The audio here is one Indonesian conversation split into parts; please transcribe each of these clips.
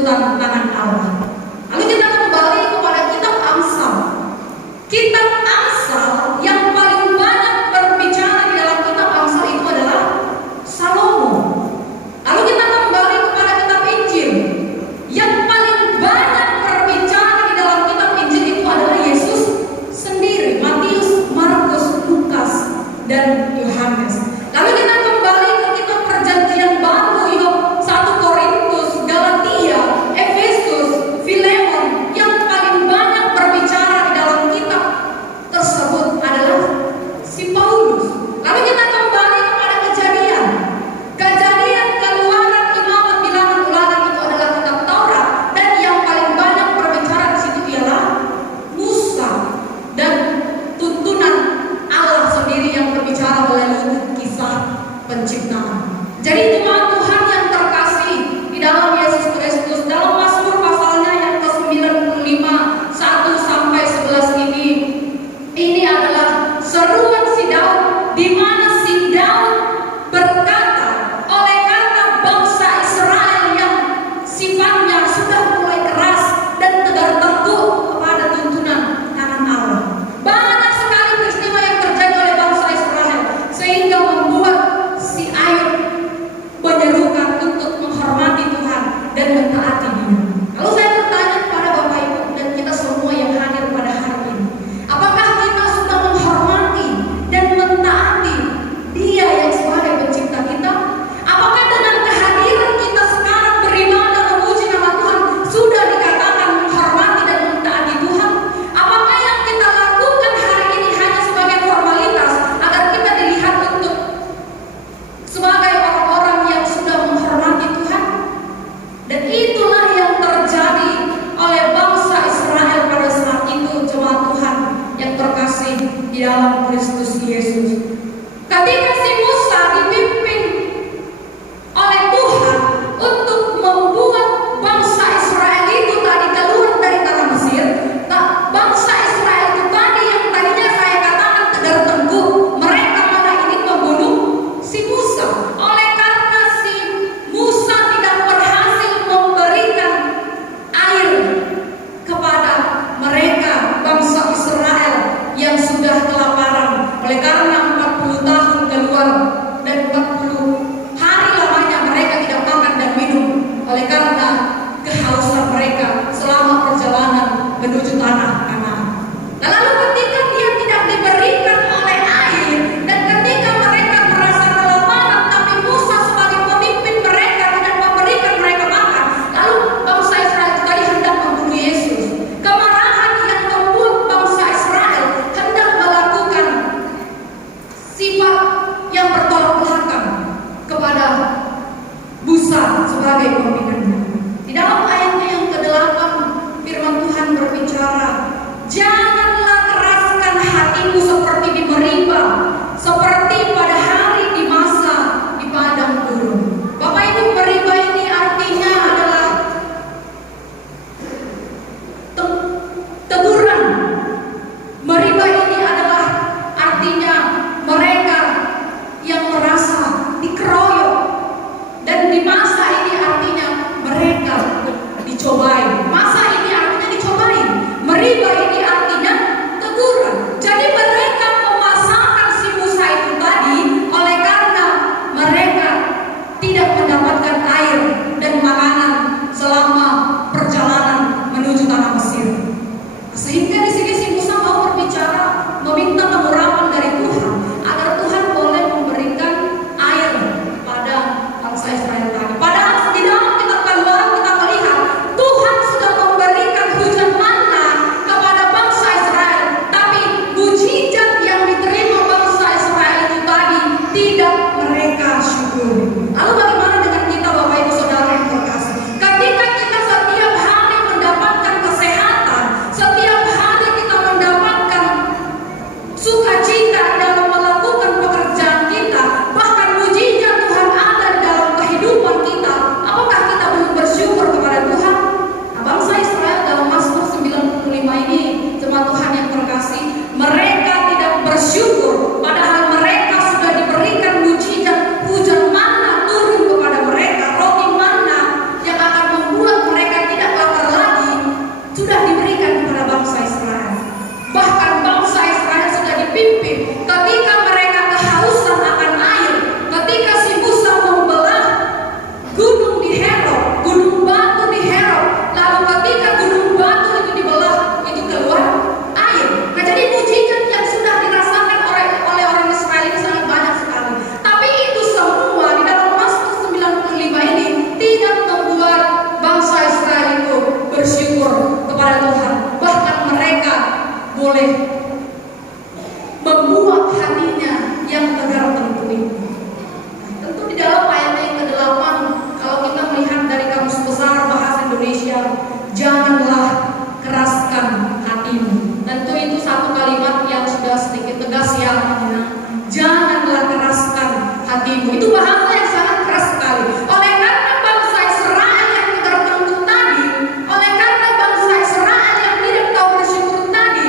tuntutan tangan Allah. Lalu kita kembali kepada kitab Amsal. Kitab Amsal yang paling banyak berbicara di dalam kitab Amsal itu adalah Salomo. Lalu kita kembali kepada kitab Injil. Yang paling banyak berbicara di dalam kitab Injil itu adalah Yesus sendiri, Matius, Markus, Lukas, dan Yohanes. Lalu kita kembali ke kitab Perjanjian Baru, 1 Korintus, Galatia, Efesus, Filemon. Yang paling banyak berbicara di dalam kitab tersebut adalah si Paulus. Lalu kita kembali kepada Kejadian. Kejadian, Keluaran, Imamat, Bilangan, Ulangan itu adalah kitab Taurat, dan yang paling banyak berbicara di situ ialah Musa dan tuntunan Allah sendiri yang berbicara melalui kisah penciptaan. Jadi jemaat Tuhan yang terkasih di dalam Yesus Kristus, dalam Mazmur pasalnya yang ke-95 1 sampai 11 ini adalah seruan si Daud, di mana si Daud berkata, oleh karena bangsa Israel yang sifatnya sudah mulai keras dan tegar teguh kepada tuntunan tangan Allah. Banyak sekali peristiwa yang terjadi oleh bangsa Israel sehingga membuat si Ayub menyerukan untuk menghormati Tuhan dan mentaati Dia. Lalu saya bertanya kepada Bapak Ibu dan kita semua yang hadir pada hari ini, apakah kita sudah menghormati dan mentaati Dia yang sebagai pencipta kita? Apakah dengan kehadiran kita sekarang beribadah memuji nama Tuhan sudah dikatakan menghormati dan mentaati Tuhan? Apakah yang kita lakukan hari ini hanya sebagai formalitas agar kita dilihat untuk sebagai orang-orang yang sudah menghormati Tuhan? Dan itulah yang terjadi oleh bangsa Israel pada saat itu, jemaat Tuhan yang terkasih di dalam Kristus Yesus. Ketika si Musa dipimpin oleh Tuhan untuk membuat bangsa Israel itu tadi keluar dari tanah Mesir, bangsa Israel itu tadi yang tadinya saya katakan tegar tengguh, mereka malah ingin membunuh si Musa. Oleh karena si Musa tidak berhasil memberikan air kepada mereka, bangsa Israel yang sudah kelaparan. Oleh karena 40 tahun keluar dan 40 hari lamanya mereka tidak makan dan minum, oleh karena kehausan mereka selama perjalanan menuju tanah Kanaan. Lalu ketika dia tidak diberikan oleh air dan ketika mereka merasa kelaparan, tapi Musa sebagai pemimpin mereka tidak memberikan mereka makan, lalu bangsa Israel tadi hendak membunuh Yesus. Kemarahan yang membuat bangsa Israel hendak melakukan sifat yang bertolak belakang kepada Musa sebagai pemimpinnya. Di dalam ayatnya yang ke-8 firman Tuhan berbicara, janganlah keraskan hatimu seperti di Meriba, seperti pada hari di masa di padang gurun. Bapak Ibu, Meriba ini artinya adalah teguran. Meriba ini adalah artinya mereka yang merasa dikeroyok, dan di masa ini artinya mereka dicobai. Masa ini artinya dicobai. Meriba ini artinya teguran. Jadi mereka memasangkan si Musa itu tadi oleh karena mereka tidak mendapatkan air dan makanan selama perjalanan menuju tanah Mesir. Sehingga di sini si Musa mau berbicara, meminta pengurapan dari Tuhan agar Tuhan boleh memberikan air pada bangsa Israel tadi. Padahal di dalam kitab Keluaran kita melihat Tuhan sudah memberikan hujan manna kepada bangsa Israel, tapi mujizat yang diterima bangsa Israel itu tadi tidak mereka syukuri. Lalu bagaimana dengan kita, Bapak Ibu Saudara yang terkasih? Ketika kita setiap hari mendapatkan kesehatan, setiap hari kita mendapatkan sukacita dalam melakukan pekerjaan kita, bahkan mujizat Tuhan ada dalam kehidupan kita, apakah kita belum bersyukur kepada Tuhan? Nah, bangsa Israel dalam Mazmur 95 ini, jemaat Tuhan yang terkasih, mereka tidak bersyukur padahal mereka sudah diberikan mujizat hujan manna turun hatimu. Itu bahasa yang sangat keras sekali. Oleh karena bangsa Israel yang tertunduk tadi, oleh karena bangsa Israel yang tidak tahu bersyukur tadi,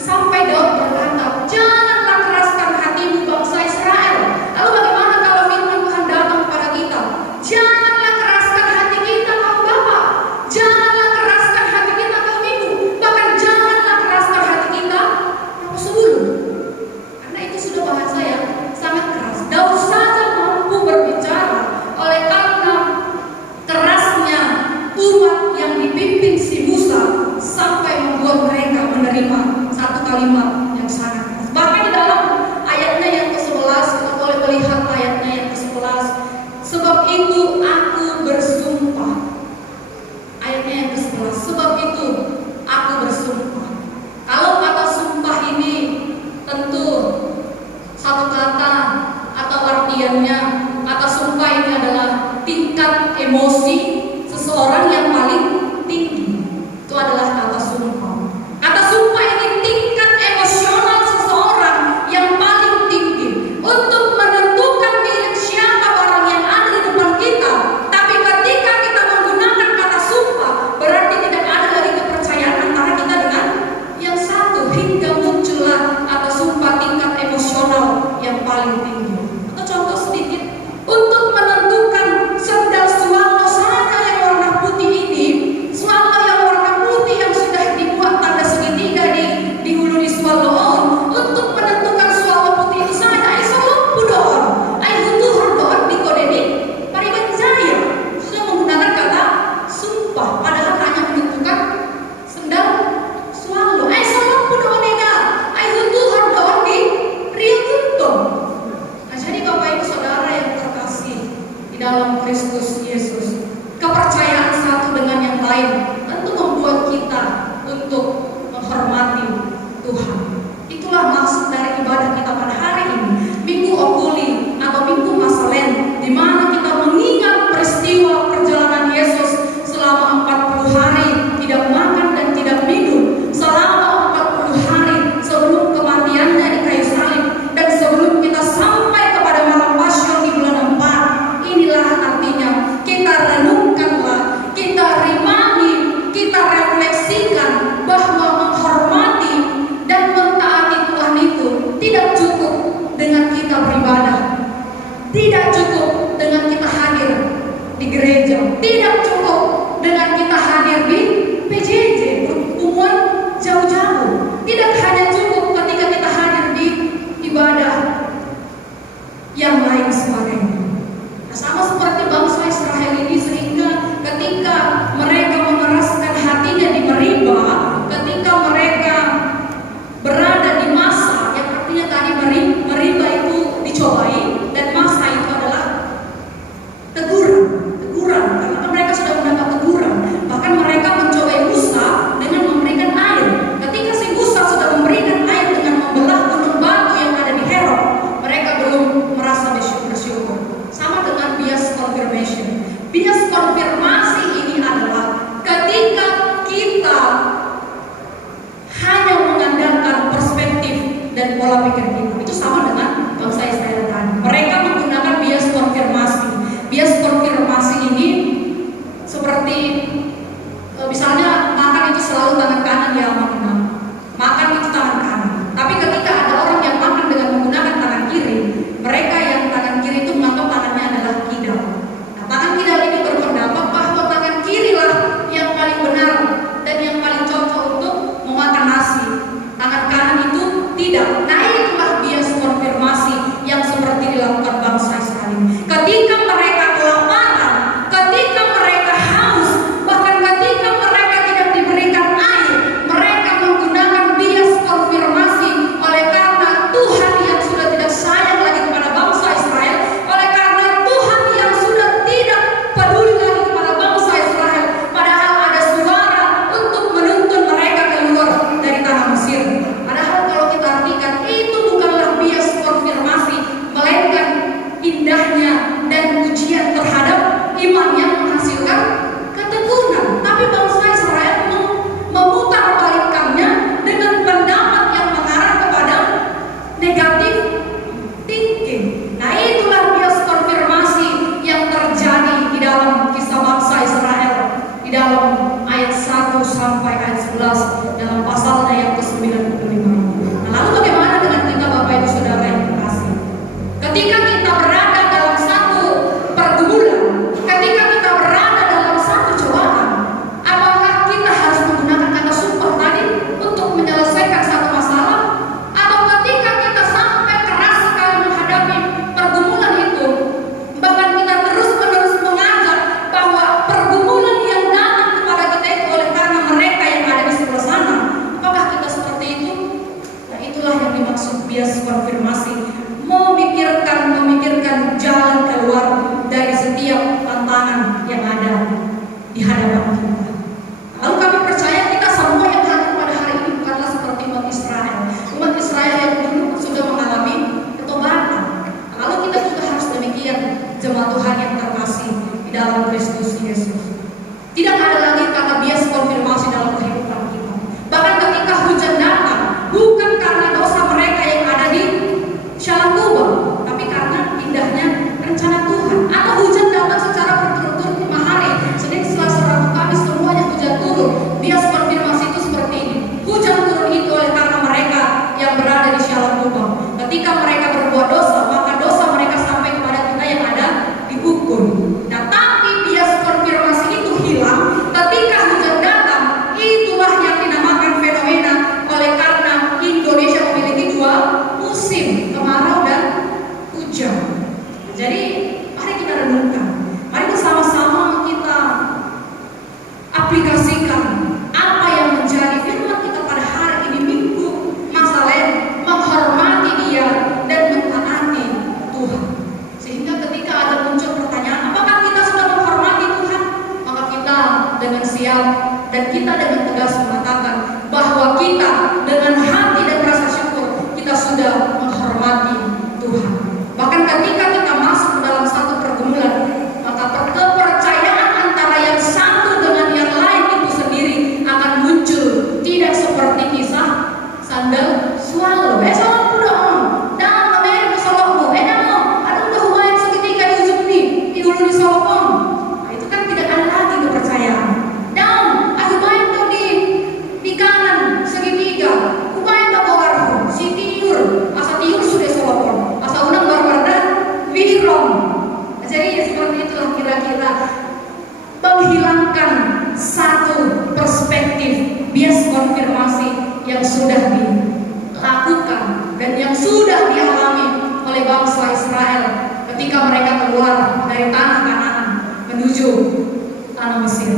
sampai Daud berkata, janganlah keraskan hatimu bangsa Israel. Lalu bagaimana kalau firman Tuhan datang kepada kita? Janganlah keraskan hati kita kaum bapak, janganlah keraskan hati kita kaum ibu, bahkan janganlah keraskan hati kita kaum sebelum. Karena itu sudah bahasa yang sangat keras. Daud saja mampu berbicara oleh karena kerasnya umat yang dipimpin si Musa sampai membuat mereka menerima satu kalimat yang sangat keras. Bahkan di dalam ayatnya yang ke-11 kita boleh melihat ayatnya yang ke-11. Sebab itu aku bersumpah. Ayatnya yang ke-11. Sebab itu aku bersumpah. Kalau kata sumpah ini tentu satu kata atau artiannya, kata sumpah ini adalah tingkat emosi seseorang yang paling tinggi. Itu adalah kata sumpah. Kata sumpah ini tingkat emosional seseorang yang paling tinggi untuk menentukan milik siapa orang yang ada di depan kita. Tapi ketika kita menggunakan kata sumpah, berarti tidak ada lagi kepercayaan antara kita dengan yang satu, hingga muncullah kata sumpah tingkat emosional yang paling tinggi. Atau contoh sedikit, untuk menentukan sendal swallow saja yang warna putih ini, swallow yang warna putih yang sudah dibuat tanda segitiga di hulu di swallow, untuk menentukan swallow putih itu saja, ay solo pudoon, ay hutuhor doon di kodeni pariban jaya, sudah menggunakan kata sumpah, padahal hanya menentukan sendal swallow, ay solo pudoon ay hutuhor doon di Rio Tuntong. Nah, jadi Bapak Ibu Saudara yang terkasih di dalam Kristus Yesus, kepercayaan satu dengan yang lain tentu membuat kita untuk menghormati Tuhan. Itulah maksud dari ibadah kita pada hari ini, Minggu Okuli atau Minggu Masalen, di mana kita mengingat peristiwa perjalanan Yesus selama 40 hari tidak makan dan tidak minum, selama 40 hari sebelum kematiannya di kayu salib, dan sebelum kita sampai kepada malam Paskah di bulan 4. Inilah artinya kita renungkanlah, kita rimani, kita refleksikan bahwa menghormati dan mentaati Tuhan itu tidak cukup dengan kita beribadah, tidak cukup dengan kita hadir di gereja, tidak cukup dengan kita hadir di PJJ, pertemuan jauh-jauh, tidak hanya cukup ketika kita hadir di ibadah yang lain sebagainya. Nah, sama seperti bangsa Israel ini, sehingga ketika mereka mengeraskan hatinya di Meriba, ketika mereka berada di masa yang artinya tadi Meriba itu dicobai, dan masa itu adalah teguran, karena mereka sudah mendapat teguran. Bahkan mereka mencobai Musa dengan memberikan air. Ketika si Musa sudah memberikan air dengan membelah gunung batu yang ada di Herod, mereka belum merasa bersyukur. Sama dengan bias confirmation. Bias konfirmasi ini adalah ketika kita hanya mengandalkan perspektif dan pola pikir kita. Itu sama dengan bangsa Israel tadi. Mereka menggunakan bias konfirmasi. Bias konfirmasi ini seperti misalnya makan itu selalu tangan kanan, ya makan. Makan itu tangan kanan. Tapi ketika ada orang yang makan dengan menggunakan tangan kiri, mereka yang tangan kiri itu menganggap tangannya adalah kidal. Nah, tangan kidal ini berpendapat bahwa tangan kirilah yang paling benar dan yang paling cocok untuk memakan nasi. Tangan kanan itu tidak. Nah, itulah bias konfirmasi yang seperti dilakukan bangsa Israel. Ketika mereka kelaparan, ketika mereka haus, bahkan ketika mereka tidak diberikan air, mereka menggunakan bias konfirmasi. Oleh karena Tuhan yang sudah tidak sayang lagi kepada bangsa Israel, oleh karena Tuhan yang sudah tidak peduli lagi kepada bangsa Israel, padahal ada suara untuk menuntun mereka keluar dari tanah Mesir. Padahal kalau kita artikan, itu bukanlah bias konfirmasi, melainkan indahnya dan ujian terhadap iman yang menghasilkan ketekunan. Tapi bangsa Israel memutar balikannya dengan pendapat yang mengarah kepada negatif thinking. Nah, itulah bias jemaat Tuhan yang terkasih di dalam Kristus Yesus. Tidak ada lagi kata bias konfirmasi dalam kehidupan kita. Bahkan ketika hujan datang, bukan karena dosa mereka yang ada di Shalom Kubah, tapi karena indahnya rencana Tuhan. Atau hujan datang secara berturut-turut 5 hari, Senin, Selasa, Rabu, Kamis, semuanya hujan turun. Bias konfirmasi itu seperti ini. Hujan turun itu oleh karena mereka yang berada di Shalom Kubah. Ketika mereka berbuat dosa, maka dosa mereka sampai kepada kita yang ada dihukum. Nah, tapi bias konfirmasi itu hilang ketika hujan datang. Itulah yang dinamakan fenomena oleh karena Indonesia memiliki 2 musim, kemarau dan hujan. Jadi mari kita renungkan, mari bersama-sama kita aplikasikan apa yang menjadi firman kita pada hari ini, Minggu Mazalem, menghormati Dia dan mentaati Tuhan. Sehingga ketika ada muncul pertanyaan, apakah kita sudah menghormati Tuhan? Maka kita dengan siap dan kita dengan tegas mengatakan bahwa kita dengan hati dan rasa syukur kita sudah menghormati Tuhan. Bahkan ketika kita masuk dalam satu pergumulan, maka kepercayaan antara yang satu dengan yang lain itu sendiri akan muncul. Tidak seperti kisah sandal swallow. Swallow dong, dalam Amerika Solomon. Ada udah humayan seketika di ujung di ulu di Solomon. Nah, itu kan tidak ada lagi kepercayaan. Daun, aku main tuh di kanan segitiga. Kumain bawa si tiur, asa tiur sudah Solomon. Asa unang barbarda wirong. Jadi seperti itulah kira-kira menghilangkan satu perspektif bias konfirmasi yang sudah dilakukan dan yang sudah dialami oleh bangsa Israel ketika mereka keluar dari tanah Kanaan menuju tanah Mesir.